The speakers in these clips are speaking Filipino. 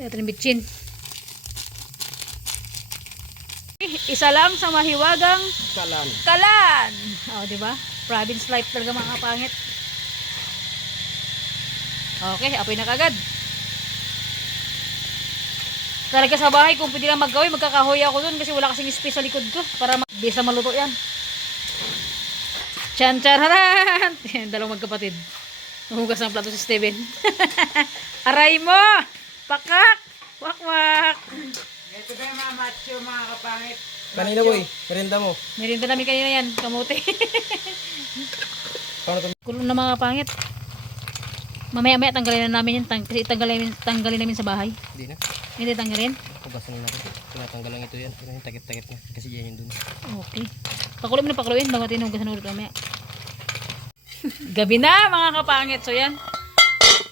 Ito yung bitchin. Isa lang sa mahiwagang kalan. Oh, di ba? Province life talaga mga kapangit. Okay, apoy na kagad. Talaga sa bahay, kung pwede lang magkawin, magkakahoy ako dun kasi wala kasing space sa likod ko para bisa maluto yan. Chan-charan! Dalawang magkapatid. Nahugas ng plato si Steven. Aray mo! Pakak! Wak-wak! Ito ba yung mga macho, mga kapangit? Kanina boy, merinda mo. Merinda namin kanina yan, kamote. Paano to? Kulong na mga kapangit. Mamaya-maya tanggalin na namin yan kasi tanggalin namin sa bahay. Hindi na. Hindi tanggalin? Pugasan na natin. Tinatanggal lang ito yan. Ito yung takip-takip niya. Kasi yan yung dun. Okay. Pakuloy mo na pakuloyin bago tinugasan ulit mamaya. Gabi na mga kapangit. So yan.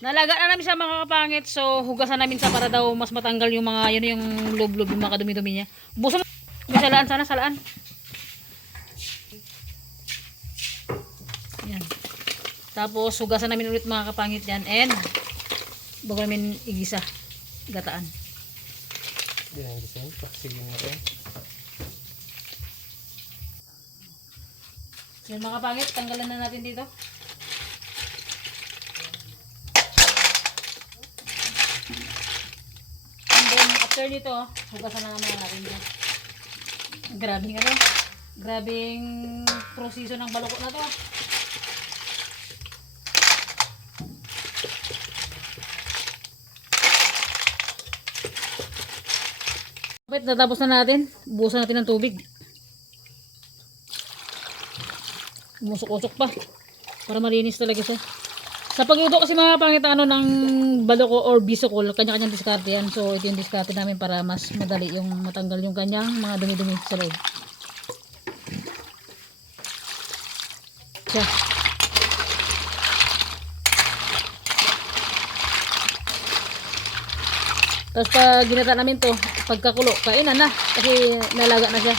Nalaga na namin sa mga kapangit. So hugasan namin sa para daw mas matanggal yung mga yun yung loob-loob yung mga dumi-dumi niya. Buso mo. May salaan sana, salaan. Yan. Tapos hugasan namin ulit mga kapangit yan. And bago namin igisa. Gataan. Hindi na yung design. Paksigin na ito. Yan mga kapangit. Tanggalan na natin dito. And then after nito, hugasan na naman natin dito. Grabing ano. Grabing proseso ng balukot na to. Kapit natapos na natin. Buhusan natin ng tubig. Umusok-usok pa. Para malinis talaga siya. Sa pagluto kasi mga pangit ano ng baloko or bisokol, kanya-kanyang diskarte yan. So ito yung diskarte namin para mas madali yung matanggal yung kanyang mga dumi-dumi sa loob. Siya. Tapos pag ginata namin to, pagkakulo, kainan na. Kasi nalaga na siya.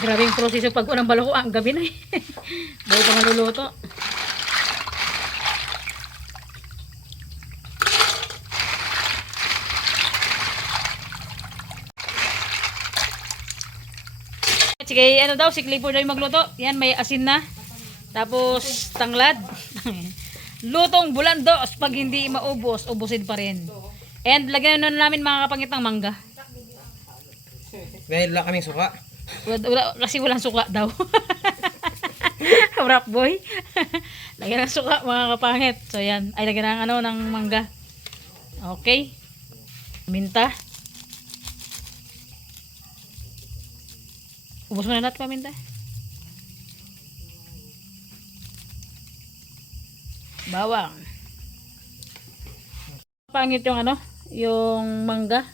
Grabe yung proseso pag unang baloko ang gabi na eh. Bago pa maluluto. Sige, ano daw, si Clifford daw yung magluto. Yan, may asin na. Tapos, tanglad. Lutong bulandos. Pag hindi maubos, ubusin pa rin. And, lagyan na namin mga kapangit ng mangga. Dahil wala kaming suka. Kasi walang suka daw. Rap boy. Lagyan ng suka mga kapangit. So, yan. Ay, lagyan ng, ano, ng mangga. Okay. Minta. Ubus mo na natin paminta. Bawang. Pangit yung ano, yung mangga.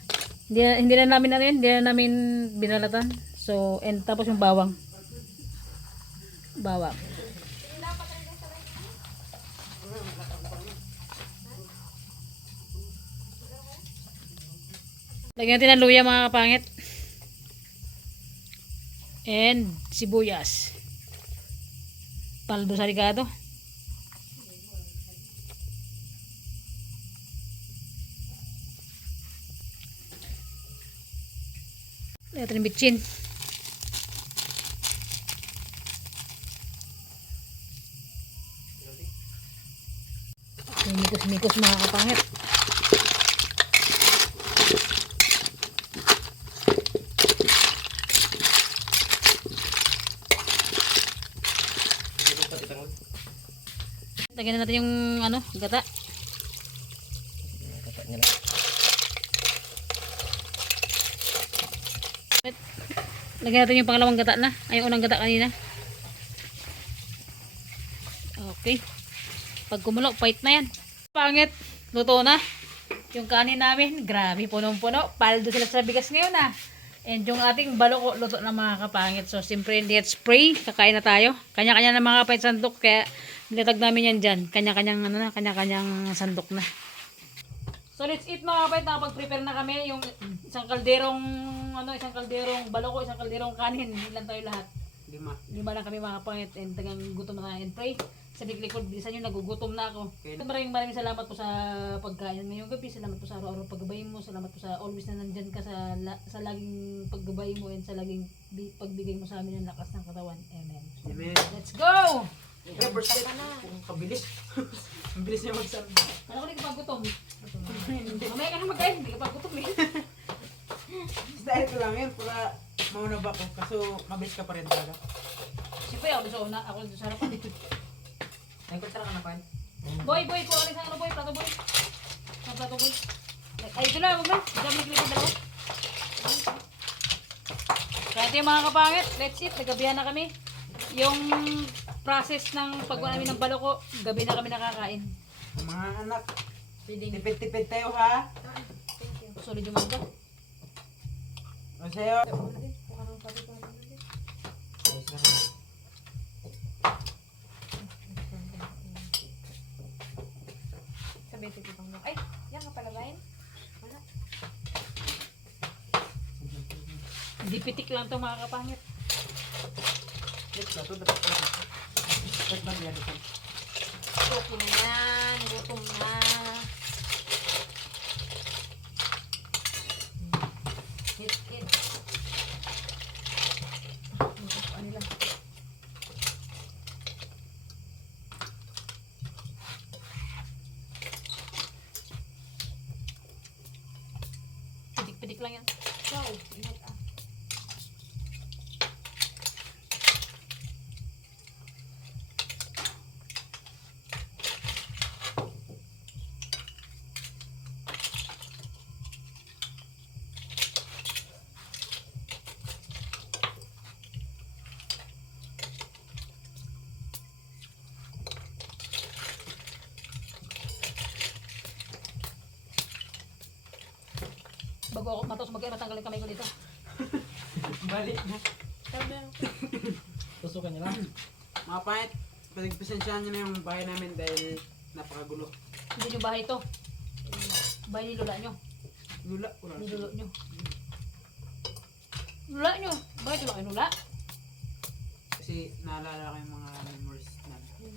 Hindi na namin ano yun, hindi na namin binalatan. So, and tapos yung bawang. Bawang. Lagyan natin ng luya mga kapangit. And sibuyas. Paldo sa rigado. Ito yung bitchin. Mikos-mikos mga kapangit. Lagyan na natin yung ano, gata. Gata niya lang. Lagyan natin yung pangalawang gata na. Ay, yung unang gata kanina. Okay. Pag kumulo, fight na yan. Pangit. Luto na. Yung kanin namin, grabe, punong-puno. Paldo sila sa bigas ngayon ah. And yung ating baloko, luto na mga kapangit. So, siyempre, let's pray. Kakain na tayo. Kanya-kanya na mga kapangit sandok. Kaya, Nilatag namin yan dyan. Kanya-kanyang ano na, kanya-kanyang sandok na. So let's eat mga kapatid. Nakapag-prepare na kami yung isang kalderong baloko, isang kalderong kanin. Ilan tayo lahat? 5. 5 lang kami mga kapatid. And tagang gutom na tayo. And pray sa likod, bilisan nyo, nagugutom na ako. Okay. Maraming salamat po sa pagkain ngayong gabi. Salamat po sa araw-araw paggabay mo. Salamat po sa always na nandyan ka sa laging paggabay mo and sa laging pagbigay mo sa amin ng lakas ng katawan. Amen. Amen. Let's go! Eh, first step. Kung kabilis. Ang bilis niya magsabi. Ano ko hindi ka pa gutom? Mamaya ka na magkain, hindi ka pa gutom eh. Dahil ko lang yun, para mauna ba ako. Kaso mabilis ka pa rin talaga. Siyempre ako doon sa una, ako doon sa harapan. Nagkutara ka na pa. Boy, kuha ka sa ano boy, plato boy. Sa plato boy. Ay, ito na, wag na. Diyan may klipid dalawa. Kaya ito yung mga kapangit, let's eat, nagabihan na kami. Yung process ng paggawa namin ng baloko, gabi na kami nakakain. Mga anak, Feeding. tipid-tipid tayo ha. Solid yung mangga. O sa'yo. Sabay ito pang ay, yan ka pala ba yun? Wala. Hindi pitik lang to mga kapangit. Let's go. Dapat lang. Let's go. Gutom na, gutom na. Hit. Ano lang. Pitik-pitik lang yan. Wow, ingat ah. Bago ako matos matanggal yung kamay ko dito. Balik na. Sabi lang. Tusukan niya lang. Mga pangit, pasensyahan nyo na yung bahay namin dahil napakagulo. Hindi nyo bahay ito. Bahay ni lula nyo. Lula. Wala. Ni lulo nyo. Lula nyo. Bakit nyo ba kayo lula? Kasi naalala ko yung mga memories namin.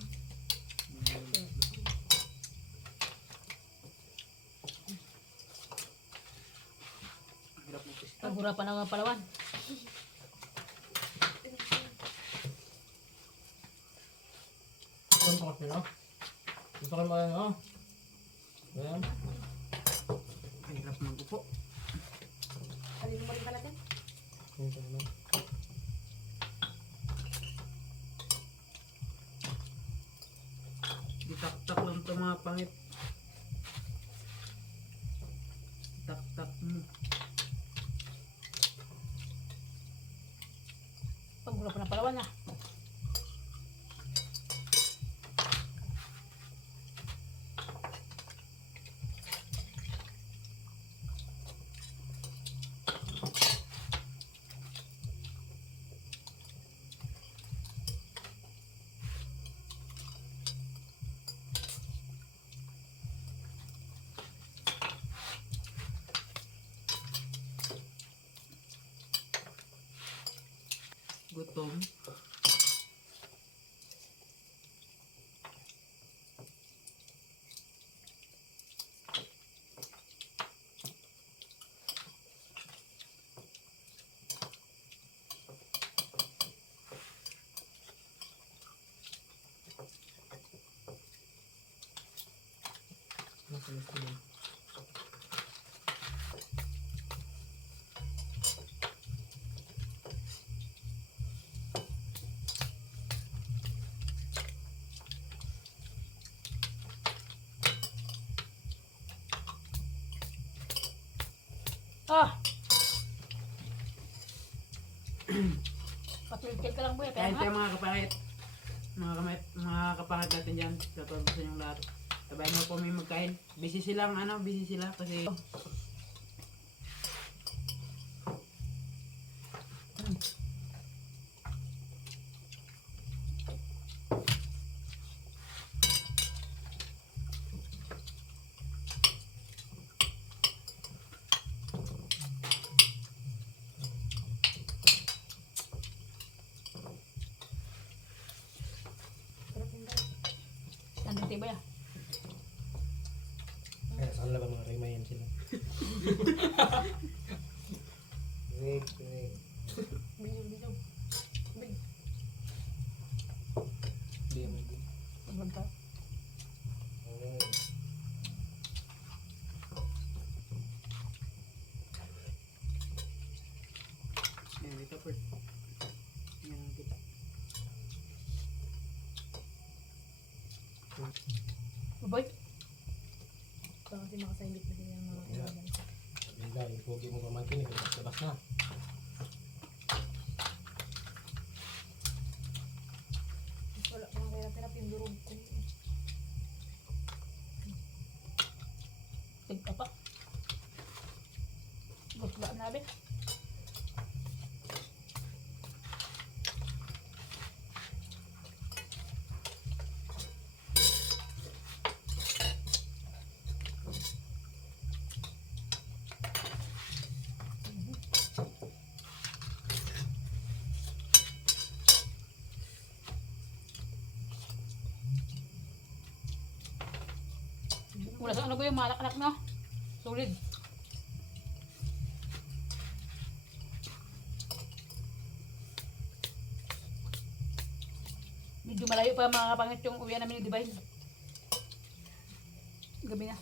Hirap mo kasi. Paghurapan ng mga Palawan. Tusukan ko kayo. Tusukan mo yan, oh. Ayan. Ang hirap mag-upo. Alin mo rin pala din? Tusukan mo. Itak-tak lang ito mga pangit. Tak-tak mo. Paghurapan ng Palawan na. Gutom. Ah! Patiltil ka lang boy. Kaya Kain nga. tayo mga kapangit. Mga kapangit natin dyan. Kapag gusto yung lahat. Sabayan mo po may magkain. Busy sila kasi Ang tiba ya. Kaya saan lang mga rimayan sila. Wait. Bilyong. Bil. Di mo di. Pagbagta. Yan, ito po. Yan kita. Baboy. Baka kasi makasahilip na sila ng mga Yeah. kaibigan. Sabi nila, yung pogi mo pamangkin, labas na. Mas wala pang hirap-hirap yung durog ko. Tigpa pa. Gusla na be. Wala sa ano ba yung malak-alak na? Solid. Medyo malayo pa mga kapangit yung uwian namin ni Divine. Gabi na.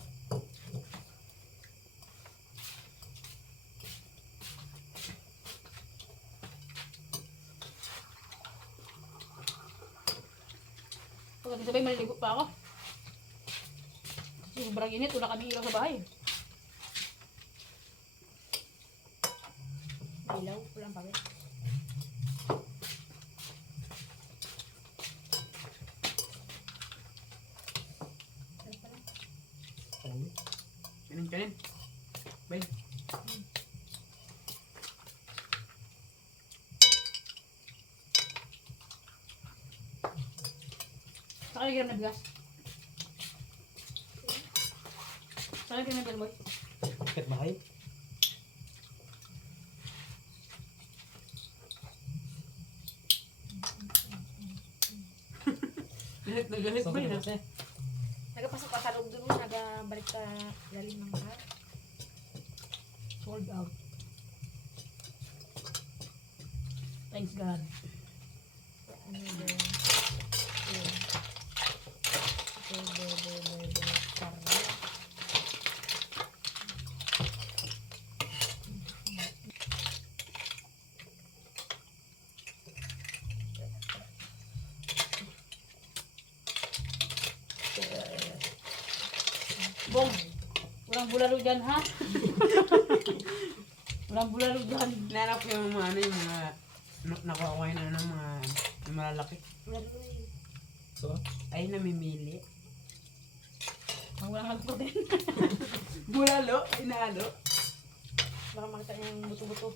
Pagdating sabay maliligo pa ako. Sobrang init, wala kaming ilaw sa bahay. Ilaw, walang pagit. Sarap pala. Kanin. Bay. Saka yung na bigas. Saka yung na bigas, boy. Bakit bahay? Galit na galit Saan ba yun? ka kasi? Nagapasok ka sa loob dun, nagabalik ka lalim ng mahal. Sold out. Thanks God. Ano yun? Bong, walang bulalo dyan, ha? Walang bulalo dyan. Nanap ko yung mga ano, yung mga nakuha ko na ng mga yung malalaki. So, Ay, namimili. Ang walang nagprotein. Bulalo, inalo. Baka makita niya yung buto-buto.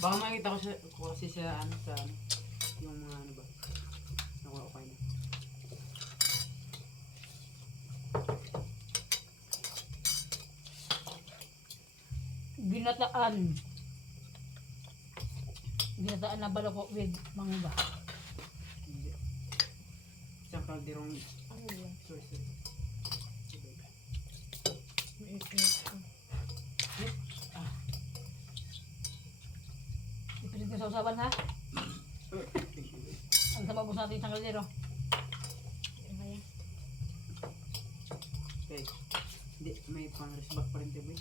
Baka makita ko kasi sa ano, yung mga ano ba. Nakuha ko na. Ginataan. Ginataan na baloko with mangga. Hindi. Isang kalderong Ano yun? sorcery. Ipilit ko sa usapan, ha? Ang sababos natin isang kaldero. Kaya. Okay. Hindi, may pang-resback pa rin tayo.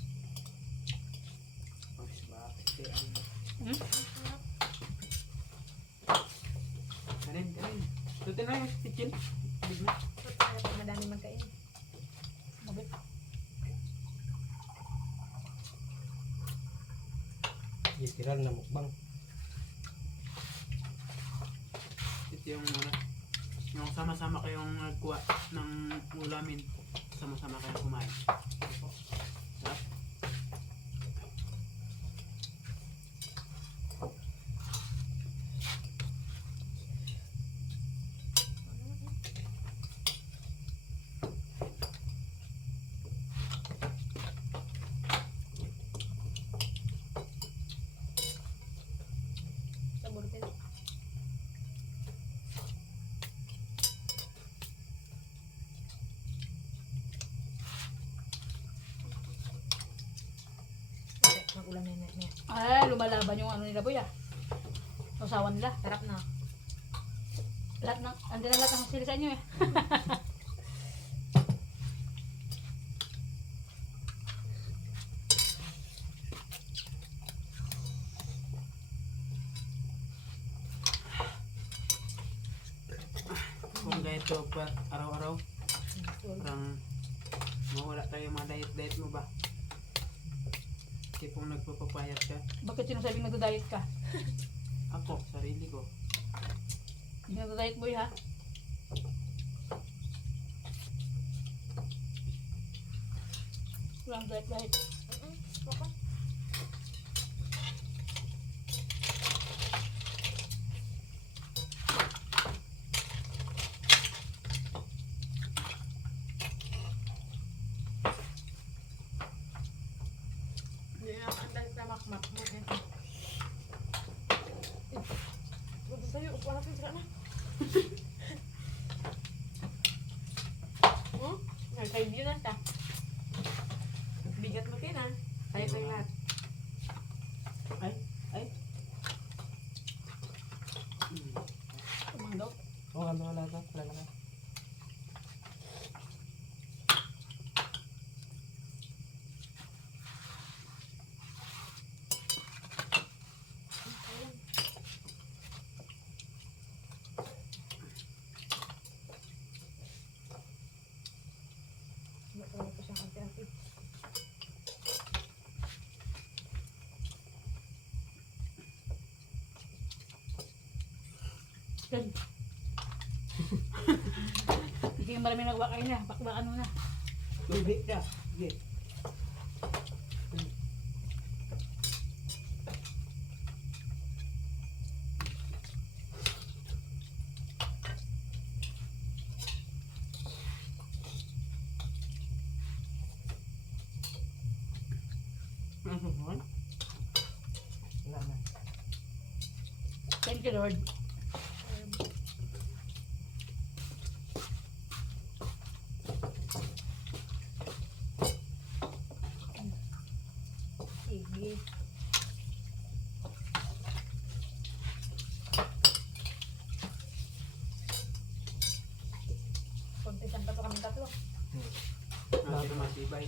Pang-resback. Okay, ano ba? Hmm? Kanin. Tutin na yung kitchen. Big na. Para pag madami magkain. Mabit. literal na mukbang. Ito yung ano, yung sama-sama kayong nagkuha ng ulamin. Sama-sama kayong kumain. Sarap. Sa burpil. niya. Ay, lumalaban yung ano nila boy ah. Usawan nila. Sarap na. Lahat ng, andun na lahat ng sili sa inyo eh. Kung ganito pa araw-araw, parang mawala tayo yung mga diet mo ba? Tipong nagpapapayat ka. Bakit sinasabing nagda-diet ka? Ako, sarili ko. Hindi nagda-diet boy ha? Walang diet. Okay. Hindi na ang dahil sa makmak mo. Huwag sa'yo, upo natin sila na. Ay, kayo yun na ta. Bigat mo tin ah. Tayo lahat. Ay, ay. Kumang daw. Oo, ano wala ka? Wala ka. Wala pa siyang alternative. Hindi yung maraming nagawa kayo na. Bakbakan mo na. Tubig ka. Sige. Ano susunod? Wala na. Thank you Lord. Sige. Kontisan pa to kami tatlo. Natin ang matibay.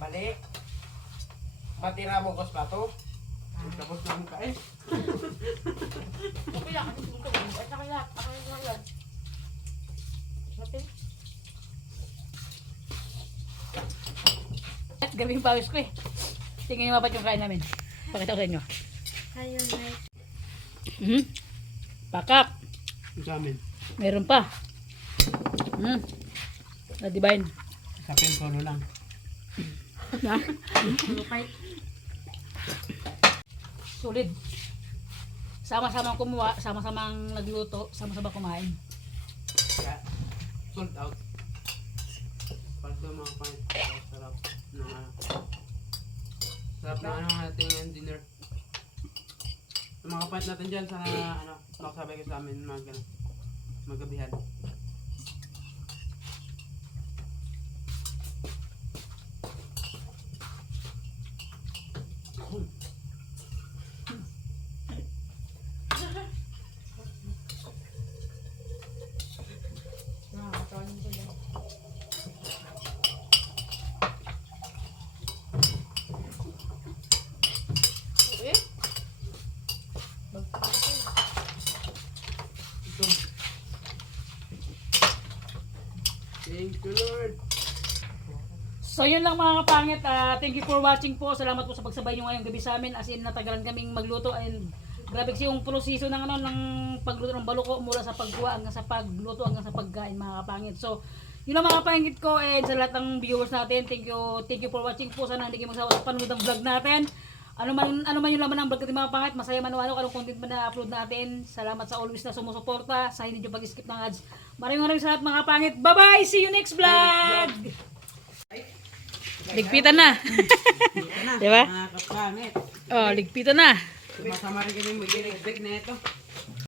Mali. Matira mo kos plato. Tapos na mong kain. Okay lang, kasi gusto ko. At saka lahat. Ako yung lahat. Natin. Gabing pawis ko eh. Tingnan nyo mapat yung kain namin. Pakita ko sa inyo. Ayun, night. Pakak. Yung sa amin. Meron pa. Na-divine. Sa akin, solo lang. Na? Lupay. Solid. Sama-samang kumuha, sama-samang nagluto, sama-sama kumain. Kaya, sold out. Pag doon mga pangit, sarap ng ano. Sarap ng ano natin yung dinner. Sa mga pangit natin dyan, sana ano, makasabay ko sa amin magabihan. Nakakatawa nito dyan. Eh? Magpapin. Ito. Thank you Lord. So yun lang mga kapangit. Thank you for watching po. Salamat po sa pagsabay nyo ngayong gabi sa amin. As in natagalan kaming magluto. And grabe kasi yung proseso ng ano ng pagluto ng baluko mula sa pagkuha hanggang sa pagluto hanggang sa pagkain mga kapangit. So yun lang mga kapangit ko and sa lahat ng viewers natin. Thank you for watching po. Sana hindi kayo magsawa sa panood ng vlog natin. Ano man yung laman ng vlog natin mga kapangit. Masaya man o anong content man na-upload natin. Salamat sa always na sumusuporta. Sa hindi nyo pag-skip ng ads. Maraming salamat mga kapangit. Bye bye! See you next vlog! Ligpitan na. Dito na, Diba? mga kapangit. Oh, ligpitan na. Sumasama rin kami mag-i-expect na ito.